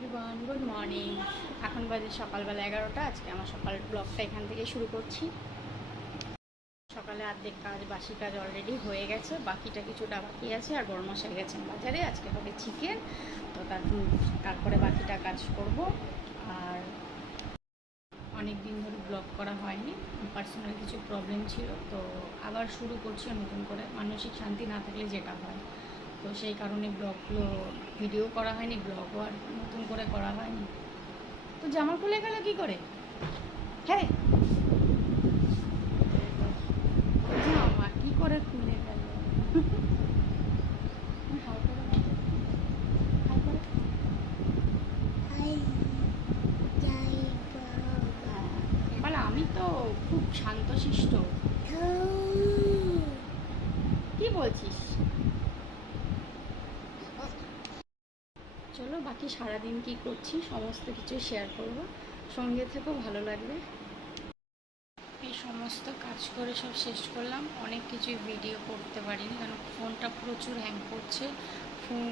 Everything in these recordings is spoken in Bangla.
Everyone, good morning. এখন বাজে সকালবেলা 11টা। আজকে আমার সকাল ব্লগটা এখান থেকে শুরু করছি। সকালে অর্ধেক কাজ, বাসি কাজ অলরেডি হয়ে গেছে, বাকিটা কিছুটা বাকি আছে। আর বড়মশাই গেছেন বাজারে, আজকে হবে চিকেন, তো তারপরে বাকিটা কাজ করব। আর অনেক দিন ধরে ব্লগ করা হয়নি, পার্সোনাল কিছু প্রবলেম ছিল, তো আবার শুরু করছি নতুন করে। মানসিক শান্তি না থাকলে যেটা হয়, তো সেই কারণে ব্লগগুলো ভিডিও করা হয়নি, ব্লগও আর নতুন করে করা হয়নি। তো জামা খুলে গেল কি করে? হ্যাঁ, জামা কি করে খুলে গেল? বলে আমি তো খুব শান্তশিষ্ট। কি বলছিস? চলো, বাকি সারাদিন কি করছি সমস্ত কিছু শেয়ার করব, সঙ্গে থেকেও ভালো লাগবে। এই সমস্ত কাজ করে সব শেষ করলাম, অনেক কিছুই ভিডিও করতে পারিনি কারণ ফোনটা প্রচুর হ্যাং করছে।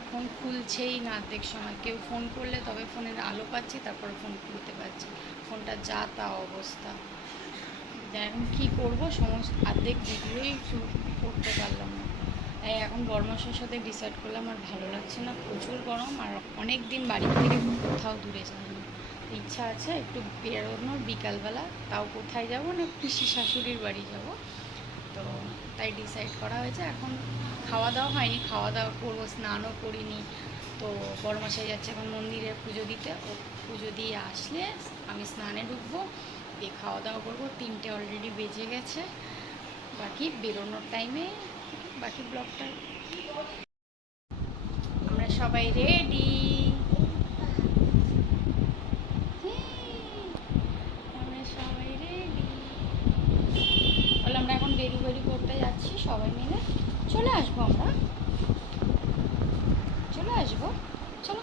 ফোন খুলছেই না, অর্ধেক সময় কেউ ফোন করলে তবে ফোনের আলো পাচ্ছি, তারপরে ফোন খুলতে পারছি। ফোনটা যা তা অবস্থা। এখন কী করবো, সমস্ত অর্ধেক ভিডিওই করতে পারলাম না। তাই এখন বড়মাসের সাথে ডিসাইড করলাম আর ভালো লাগছে না, প্রচুর গরম, আর অনেক দিন বাড়ি থেকে কোথাও দূরে যাইনি। ইচ্ছা আছে একটু বেরোনোর বিকালবেলা, তাও কোথায় যাব না, পিসি শাশুড়ির বাড়ি যাব। তো তাই ডিসাইড করা হয়েছে। এখন খাওয়া দাওয়া হয়নি, খাওয়া দাওয়া করবো, স্নানও করিনি। তো বড়মশাই যাচ্ছে এখন মন্দিরে পুজো দিতে, ও পুজো দিয়ে আসলে আমি স্নানে ঢুকবো, দিয়ে খাওয়া দাওয়া করবো। 3টে অলরেডি বেজে গেছে, বাকি বেরোনোর টাইমে বাকি ব্লগটা। আমরা সবাই রেডি, আমরা সবাই রেডি। বলে আমরা এখন ডেলিভারি করতে যাচ্ছি সবাই মিলে, চলে আসবো, আমরা চলে আসবো, চলো।